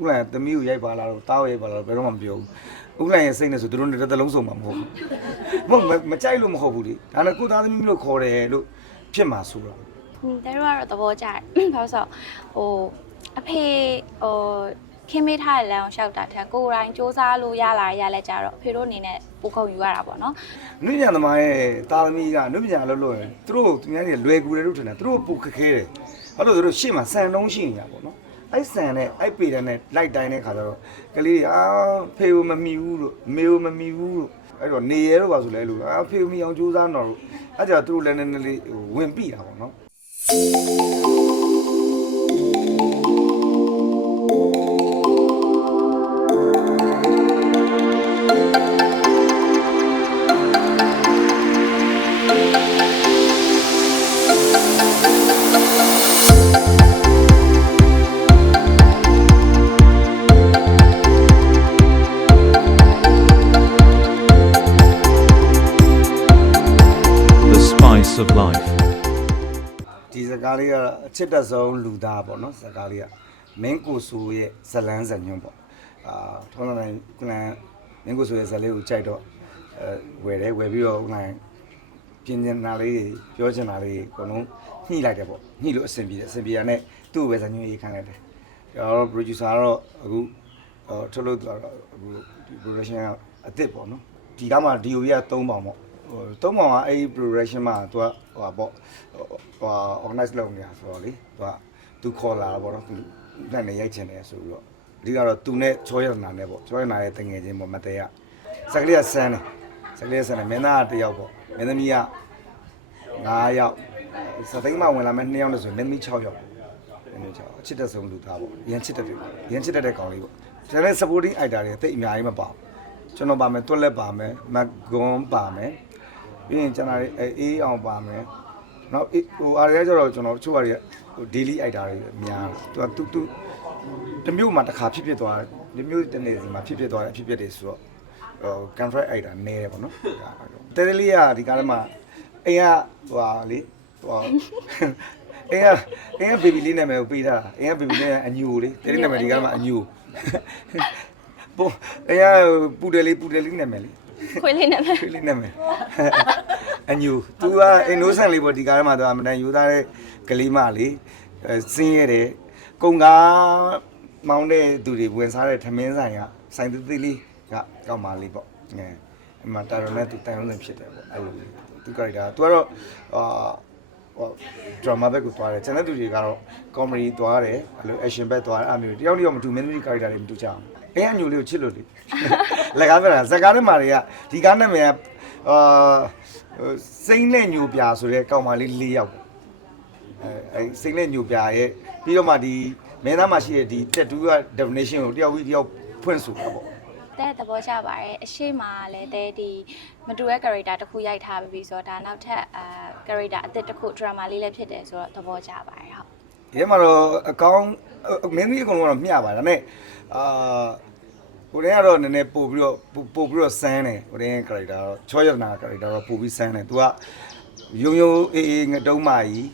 ဥက္ကလန်သမီးကိုရိုက်ပါလားတော့တားကိုရိုက်ပါလားတော့ဘယ်တော့မှမပြောဘူးဥက္ကလန်ရဲ့စိတ်နဲ့ဆိုသူတို့တစ်သလုံးစုံမှာမဟုတ်ဘူးမဟုတ်မမကြိုက်လို့မဟုတ်ဘူးလေဒါနဲ့ကိုသားသမီးလို့ခေါ်တယ်လို့ဖြစ်မှာဆိုတော့ဟွန်းတဲတို့ကတော့သဘောကျတယ်ဘာလို့ဆိုတော့ဟိုအဖေဟိုခင်းမေးထားတဲ့လမ်းကိုရှောက်တာထက်ကိုယ်တိုင်စူးစမ်းလို့ရလာရလဲကြတော့အဖေတို့အနေနဲ့ပူခုံယူရတာပေါ့နော်နုညံသမားရဲ့တာသမီးကနုညံလို့လို့ရင်သူတို့သူများတွေလွယ်ကူတယ်လို့ထင်တယ်သူတို့ပူခက်ခဲတယ်ဘာလို့လဲသူတို့ရှေ့မှာစံတုံးရှိနေတာပေါ့နော် အဲ့ဆန်နဲ့အဲ့ပေတန်နဲ့လိုက်တိုင်းတဲ့ခါကျတော့ကလေးအာဖေကိုမမီဘူးလို့မေကိုမမီဘူးလို့အဲ့တော့နေရဲတော့ပါဆိုလဲလို့အာဖေကိုမီအောင်ကြိုးစားတော့လို့အဲ့ကြတော့သူတို့လည်းနည်းနည်းလေးဟိုဝင်ပြီတာပေါ့နော် of life. ဒီစကားလေးကအချစ်တက်ဆုံးလူသားပေါ့နော်စကားလေးကမင်းကိုဆူရဲ့ဇလန်းဇညွန့်ပေါ့အာထုံးတိုင်းကလန်မင်းကိုဆူရဲ့ဇလေးကိုကြိုက်တော့အဲဝယ်တယ်ဝယ်ပြီးတော့ကလန်ပြင်းနေတာလေးတွေပြောချင်တာလေးတွေအကုန်လုံးညှိလိုက်တယ်ပေါ့ညှိလို့အဆင်ပြေတယ်အဆင်ပြေရတဲ့သူ့ကိုပဲဇညွန့်ရေးခံလိုက်တယ်ကျွန်တော်တို့ producer ကတော့အခုဟိုထုတ်လို့တော့အခုဒီ production ကအစ်စ်ပေါ့နော်ဒီကမှ DOV က3ပေါင်ပေါ့ဟို သုံးပေါင်ကအဲ့ဒီ progression မှာသူကဟိုပါပေါ့ဟို organize လုပ်နေတာဆိုတော့လေသူကသူခေါ်လာတာပေါ့နော်သူနဲ့နေရိုက်ချင်တယ်ဆိုပြီးတော့အဓိကတော့သူနဲ့ချောရနာနဲ့ပေါ့ချောရနာရဲ့တငယ်ချင်းပေါ့မတ်တဲကစကလေးကဆန်းတယ်စကလေးကဆန်းတယ်မင်းသားကတစ်ယောက်ပေါ့မင်းသမီးက9ယောက်စသိမ်းမဝင်လာမဲ့2ယောက်နဲ့ဆိုမင်းသမီး6ယောက်မင်းသမီး6အချစ်တဲ့ဆုံးလူသားပေါ့ရန်ချစ်တဲ့ရန်ချစ်တဲ့ကောင်လေးပေါ့ကျန်တဲ့ supporting actor တွေတိတ်အများကြီးမပါဘူးကျွန်တော်ပါမယ်တွက်လက်ပါမယ်မတ်ဂွန်ပါမယ် ပြီးရင်ကျွန်တော်အေးအေးအောင်ပါမယ်နောက်အေးဟိုအားရကြတော့ကျွန်တော်တချို့ဟာတွေကဟို daily item တွေများတယ်သူကသူသူတစ်မျိုးမှာတစ်ခါဖြစ်ဖြစ်သွားတယ်ဒီမျိုးတစ်နေ့စီမှာဖြစ်ဖြစ်သွားတယ်ဖြစ်ဖြစ်တယ်ဆိုတော့ဟို convert item နည်းတယ်ပေါ့နော်တဲတဲလေးကဒီကားထဲမှာအိမ်ကဟိုဟာလေဟိုအိမ်ကအိမ်က baby လေးနာမည်ကိုပေးထားတာအိမ်က baby လေးအညူလေးတဲလေးနာမည်ဒီကားမှာအညူပိုအိမ်ကပူတယ်လေးပူတယ်လေးနာမည်လေး ခွေးလေးနဲ့ပဲ ခွေးလေးနာမည်အညူ तू ကအင်နိုဆန်လေးပေါ့ဒီကားထဲမှာ तू အမတန်ယူသားတဲ့ကလေးမလေးအဲစင်းရတယ်ကုံကားမောင်းတဲ့သူတွေဝင်စားတဲ့ထမင်းဆိုင်ကဆိုင်သေးသေးလေးကကောက်မလေးပေါ့အဲအမှတာရုံနဲ့ तू တန်ရုံးနေဖြစ်တယ်ပေါ့အဲ့လိုလေး तू ကရီတာ तू ကတော့အာ ဟို drama ဘက်ကိုသွားတယ်ကျန်တဲ့သူတွေကတော့ comedy သွားတယ်အဲ့လို action ဘက်သွားတယ်အဲ့မျိုးတယောက်တယောက်မတူမင်းသမီး character တွေမတူကြအောင်အဲအညိုလေးကိုချစ်လို့လေလက်ကားပြတာဇက်ကားထဲမှာတွေကဒီကားနာမည်ကအာစိမ့်နဲ့ညိုပြာဆိုတဲ့ကောင်မလေး၄ယောက်အဲအဲစိမ့်နဲ့ညိုပြာရဲ့ပြီးတော့မှဒီမင်းသားမှာရှိတဲ့ဒီ tattoo က definition ကိုတယောက်ပြီးတယောက်ဖွင့်ဆိုတာပေါ့ တဲ့သဘောကျပါတယ်အရှိမလည်းတဲ့ဒီမတူတဲ့ character တစ်ခုရိုက်ထားပြီဆိုတော့ဒါနောက်ထပ်အာ character အသစ်တစ်ခု drama လေးလည်းဖြစ်တယ်ဆိုတော့သဘောကျပါတယ်ဟုတ် ဒီထဲမှာတော့အကောင့်မင်းကြီးအကုန်လုံးကတော့မျှပါဒါပေမဲ့အာဟိုတည်းကတော့နည်းနည်းပို့ပြီးတော့ပို့ပို့ပြီးတော့စမ်းတယ်ဟိုတည်း character တော့ချောရနာ character တော့ပို့ပြီးစမ်းတယ် तू ကယုံယုံအေးအေးငတုံးမကြီး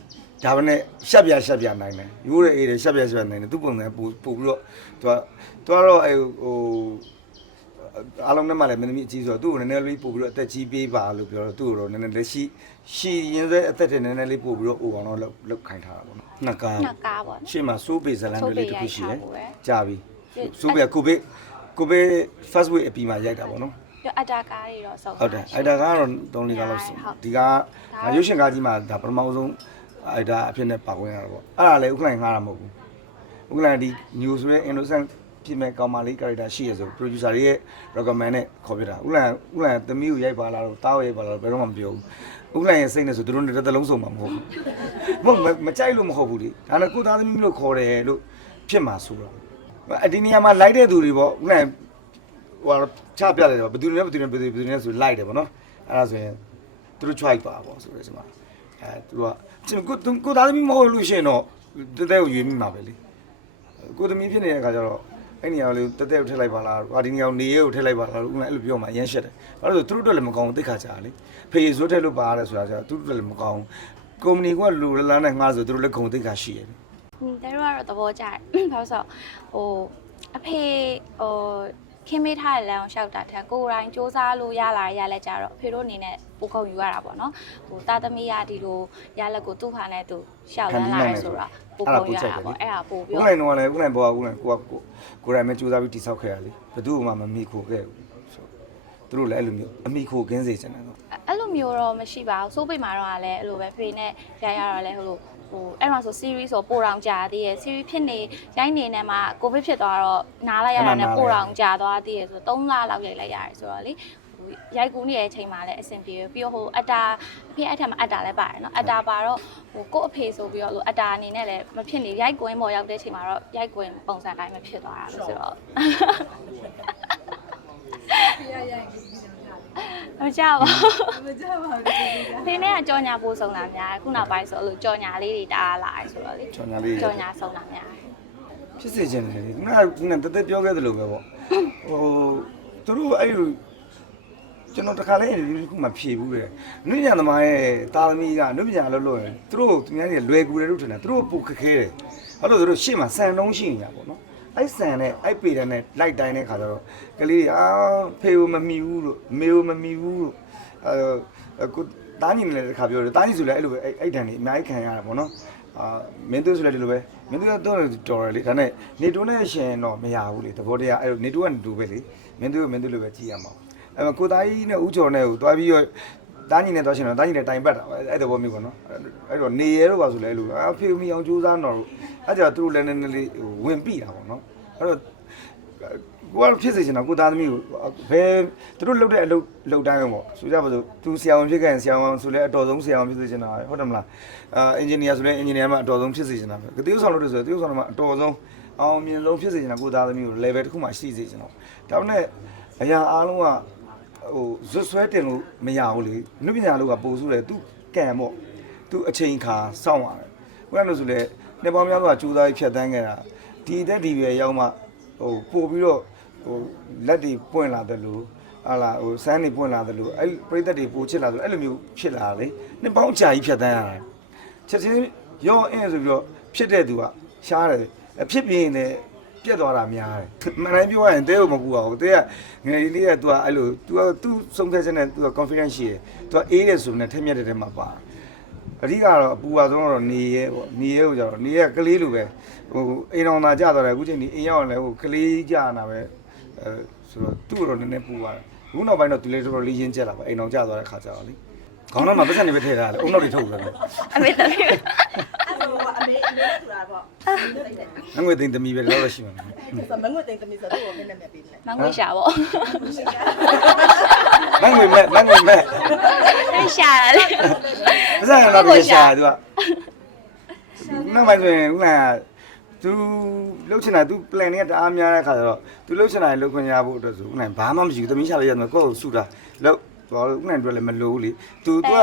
ဒါပေမဲ့ရှက်ပြရှက်ပြနိုင်တယ်ရိုးရအေးတယ်ရှက်ပြရှက်ပြနိုင်တယ်သူပုံစံပို့ပို့ပြီးတော့ तू က तू ကတော့အဲဟို အားလုံးနဲ့မှလည်းမင်းသမီးအကြီးဆိုတော့သူ့ကိုနည်းနည်းလေးပို့ပြီးတော့အသက်ကြီးပေးပါလို့ပြောတော့သူ့ကိုတော့နည်းနည်းလက်ရှိရှီရင်စဲအသက်တွေနည်းနည်းလေးပို့ပြီးတော့အိုအောင်တော့လောက်လောက်ခိုင်းထားတာပေါ့နော်နှစ်ကားနှစ်ကားပေါ့နော်ရှေ့မှာစိုးပေဇလန်ကလေးတစ်ခုရှိတယ်စိုးပေရိုက်ထားဖို့ပဲကြာပြီဟုတ်စိုးပေကကိုဘေကိုဘေ first week အပြီးမှာရိုက်တာပေါ့နော်ပြအတာကားတွေတော့စောက်ဟုတ်တယ်အိုက်တာကတော့တုံးလေးကားလို့ဆိုဒီကရုပ်ရှင်ကားကြီးမှာဒါပထမဆုံးအိုက်တာအဖြစ်နဲ့ပါဝင်ရတာပေါ့အဲ့ဒါလည်းဥက္ကလန်ငှားတာမဟုတ်ဘူးဥက္ကလန်ဒီ news ဆိုတဲ့ innocent ဖြစ်မဲ့ကောင်မလေး character ရှိရဆို producer တွေရဲ့ recommend နဲ့ခေါ်ပြတာဥက္ကလန်ဥက္ကလန်သမီးကိုရိုက်ပါလားတော့တားကိုရိုက်ပါလားတော့ဘယ်တော့မှမပြောဘူးဥက္ကလန်ရဲ့စိတ်နဲ့ဆိုသူတို့တစ်သလုံးစုံမှာမဟုတ်ဘူးမဟုတ်မကြိုက်လို့မဟုတ်ဘူးလေဒါနဲ့ကိုသားသမီးလို့ခေါ်တယ်လို့ဖြစ်မှာဆိုတော့အဒီနေရာမှာလိုက်တဲ့သူတွေပေါ့ဥက္ကလန်ဟိုကတော့ချပြလိုက်တယ်ပေါ့ဘယ်သူတွေနဲ့ဘယ်သူတွေနဲ့ဘယ်သူတွေဘယ်သူတွေနဲ့ဆိုလိုက်တယ်ပေါ့နော်အဲ့ဒါဆိုရင်သူတို့ try ပါပေါ့ဆိုတော့ဒီမှာအဲသူကကျွန်တော်ကိုကိုသားသမီးမဟုတ်လို့ရှိရင်တော့တက်တက်ကိုရွေးမိမှာပဲလေကိုသမီးဖြစ်နေတဲ့အခါကျတော့ အဲ့နေရာလေးတက်တက်ကိုထည့်လိုက်ပါလားဟာဒီနေရာကိုနေရဲကိုထည့်လိုက်ပါလားဦးလည်းအဲ့လိုပြောမှအရင်ရှက်တယ်ဘာလို့လဲဆိုသူတို့အတွက်လည်းမကောင်းဘူးသိခါကြလေဖေးစိုးထည့်လို့ပါရတယ်ဆိုတာကျတော့သူတို့အတွက်လည်းမကောင်းဘူးကုမ္ပဏီကလူလန်းနဲ့ငှားဆိုသူတို့လည်းဂုံသိခါရှိရတယ်ဟွန်းတဲတို့ကတော့သဘောကျတယ်ဘာလို့ဆိုတော့ဟိုအဖဟို ခင်းမေးထားတဲ့လမ်းကိုရှောက်တာထက်ကိုယ်တိုင်စူးစမ်းလို့ရလာရလဲကြတော့အဖေတို့အနေနဲ့ပိုခုံယူရတာပေါ့နော်ဟိုတာသမီးကဒီလိုရလက်ကိုသူ့ခါနဲ့သူရှောက်လန်းလာရဲဆိုတော့ပိုခုံယူရတာပေါ့အဲ့ဒါပို့ပြီးဦးတော့နိုင်တော့လည်းဦးနိုင်ဘောကဦးနိုင်ကိုကကိုကိုယ်တိုင်ပဲစူးစမ်းပြီးတိဆောက်ခဲ့ရလေဘယ်သူမှမမိခိုခဲ့ဘူးဆိုသူတို့လည်းအဲ့လိုမျိုးအမိခိုကင်းစေချင်တယ်တော့အဲ့လိုမျိုးတော့မရှိပါဘူးစိုးပိတ်မှာတော့လည်းအဲ့လိုပဲဖေနဲ့ရရတော့လည်းဟိုလို ဟိုအဲ့မှာဆို series ဆိုပိုတောင်ကြာသေးရဲ့ series ဖြစ်နေရိုင်းနေနဲ့မှကိုဗစ်ဖြစ်သွားတော့နားလိုက်ရတာနဲ့ပိုတောင်ကြာသွားသေးရဲ့ဆို3လလောက်ရိုက်လိုက်ရတယ်ဆိုတော့လေဟိုရိုက်ကူးနေတဲ့အချိန်မှာလည်းအဆင်ပြေပြီးတော့ဟိုအတာအဖေအဲ့ထက်မှာအတာလည်းပါတယ်နော်အတာပါတော့ဟိုကို့အဖေဆိုပြီးတော့လို့အတာအနေနဲ့လည်းမဖြစ်နေရိုက်ကွင်းပေါ်ရောက်တဲ့အချိန်မှာတော့ရိုက်ကွင်းပုံစံတိုင်းမဖြစ်သွားတာလို့ဆိုတော့ မကြောက်ပါဘူးမကြောက်ပါဘူးဒီကဖေနဲ့ကကြောညာပို့ဆုံးတာများတယ်ခုနောက်ပိုင်းဆိုအဲ့လိုကြောညာလေးတွေတအားလာတယ်ဆိုတော့လေကြော်ညာလေးကြောညာဆုံးတာများတယ်ဖြစ်စေချင်တယ်လေခုနကခုနတသက်ပြောခဲ့သလိုပဲပေါ့ဟိုသူတို့အဲ့လိုကျွန်တော်တခါလဲ interview တစ်ခုမှဖြေဘူးတယ်နုညံသမားရဲ့တာသမီကနုပညာလို့လို့ရင်သူတို့သူများတွေလွယ်ကူတယ်လို့ထင်တယ်သူတို့ပူခက်ခဲတယ်အဲ့လိုသူတို့ရှေ့မှာစံတုံးရှိနေတာပေါ့နော် အဲ့ဆန်နဲ့အဲ့ပေတဲ့နဲ့လိုက်တိုင်းတဲ့ခါကျတော့ကလေးတွေအာဖေကိုမမီဘူးလို့မေကိုမမီဘူးလို့အဲကိုတားညီလည်းတစ်ခါပြောတယ်တားညီဆိုလည်းအဲ့လိုပဲအဲ့အဲ့တန်ကြီးအများကြီးခံရတာပေါ့နော်အာမင်းတို့ဆိုလည်းဒီလိုပဲမင်းတို့ကတော့တော်တယ်လေဒါနဲ့နေတိုးနဲ့ရှင်တော့မရဘူးလေသဘောတရားအဲ့လိုနေတိုးကနေတိုးပဲလေမင်းတို့ကမင်းတို့လိုပဲကြည့်ရမှာအဲ့မှာကိုသားကြီးနဲ့ဦးကျော်နဲ့ကိုတွားပြီးတော့ တားညီနဲ့တော့ရှင်တော့တားညီနဲ့တိုင်ပတ်တာပဲအဲ့သဘောမျိုးပေါ့နော်အဲ့တော့နေရဲတော့ပါဆိုလဲအဲ့လိုအဖေမီအောင်ကြိုးစားတော့အဲ့ကြတော့သူတို့လည်းနည်းနည်းလေးဝင်ပြီတာပေါ့နော်အဲ့တော့ကိုကဖြစ်စေချင်တာကိုသားသမီးကိုဘယ်သူတို့လှုပ်တဲ့အလုပ်လှုပ်တိုင်းပဲပေါ့ဆိုကြပါစို့သူဆရာဝန်ဖြစ်ခဲ့ရင်ဆရာဝန်ဆိုလဲအတော်ဆုံးဆရာဝန်ဖြစ်စေချင်တာပဲဟုတ်တယ်မလားအာအင်ဂျင်နီယာဆိုလဲအင်ဂျင်နီယာမှာအတော်ဆုံးဖြစ်စေချင်တာပဲကတိဥဆောင်လုပ်တယ်ဆိုတော့တိဥဆောင်တော့မှာအတော်ဆုံးအောင်မြင်ဆုံးဖြစ်စေချင်တာကိုသားသမီးကို level တစ်ခုမှရှိစေချင်တော့ဒါပေမဲ့အရာအားလုံးက ဟိုဇွတ်ဆွဲတင်လို့မရဘူးလေနုပညာလို့ကပို့ဆိုတယ်သူကံပေါ့သူအချိန်ခါစောင့်ရတယ်ခုနကလို့ဆိုလဲနှစ်ပေါင်းများစွာကြိုးစားဖြတ်တန်းခဲ့တာဒီတက်ဒီပဲရောက်မှဟိုပို့ပြီးတော့ဟိုလက်တွေပွင့်လာတယ်လို့ဟာလာဟိုစမ်းတွေပွင့်လာတယ်လို့အဲ့ပြိသက်တွေပိုချစ်လာတယ်အဲ့လိုမျိုးဖြစ်လာတာလေနှစ်ပေါင်းအကြာကြီးဖြတ်တန်းရတယ်ချက်ချင်းရောအင်းဆိုပြီးတော့ဖြစ်တဲ့သူကရှားတယ်အဖြစ်ပြင်းနေ ပြက်သွားတာများတယ်မနိုင်ပြောရရင်တဲကိုမကူအောင်တဲကငယ်လေးက तू ကအဲ့လို तू ကသူ့ဆုံးဖြတ်ချက်နဲ့ तू က confidence ရှိတယ် तू ကအေးတယ်ဆိုနေထက်မြက်တဲ့ထဲမှာပါအဓိကတော့အပူပါဆုံးတော့နေရဲပေါ့နေရဲကိုကြတော့နေရဲကလေးလိုပဲဟိုအိမ်တော်သာကြသွားတယ်အခုချိန်ဒီအိမ်ရောက်ရင်လည်းဟိုကလေးကြနာပဲ အဲဆိုတော့သူ့ကိုတော့နည်းနည်းပူသွားတယ်အခုနောက်ပိုင်းတော့သူလည်းတော်တော်လေးရင်းကျက်လာပါအိမ်အောင်ကျသွားတဲ့ခါကျတော့လေခေါင်းထဲမှာပတ်စံနေပဲထည့်ထားတယ်အုံနောက်တွေထုတ်ပြီးတော့ အမေသမီး အဲ့ဒါကအမေအမေ ဆိုတာပေါ့အမေလိုက်တယ်ငငွေသိန်းသမီးပဲလောက်လို့ရှိမှာဆိုမငွေတိန်သမီးဆိုတော့ဘယ်နဲ့မြတ်ပေးလဲမငွေရှာပေါ့ငငွေမဲ့ငငွေမဲ့အဲ့ရှာတယ်လေပတ်စံကတော့ပြေရှာသူကနောက်ပိုင်းဆိုရင်ဦးနာသူလှုပ်ချင်တာသူ plan တွေကတအားများတဲ့ခါကျတော့သူလှုပ်ချင်တာလှုပ်ခွင့်ရဖို့အတွက်ဆိုဦးနိုင်ဘာမှမရှိဘူးသမီးရှာလိုက်ရတယ်ကိုယ့်ကိုစုတာလှုပ်တော့ဦးနိုင်တို့လည်းမလိုဘူးလေသူသူက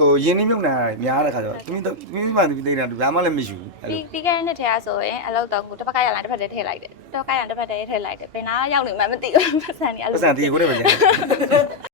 ဟိုရင်းနှီးမြုပ်နှံရတယ်များတဲ့ခါကျတော့သမီးသမီးမှသမီးသိတာဘာမှလည်းမရှိဘူးအဲ့ပြီးလိုပြီးခဲ့တဲ့နှစ်ထဲကဆိုရင်အလုပ်တော့ကိုတစ်ဖက်ကရလာတစ်ဖက်တည်းထည့်လိုက်တယ်တစ်ဖက်ကရတစ်ဖက်တည်းထည့်လိုက်တယ်ဘယ်နာရောက်နေမှမသိဘူးပတ်စံနေအဲ့လိုပတ်စံတီးကိုလည်းပဲကျန်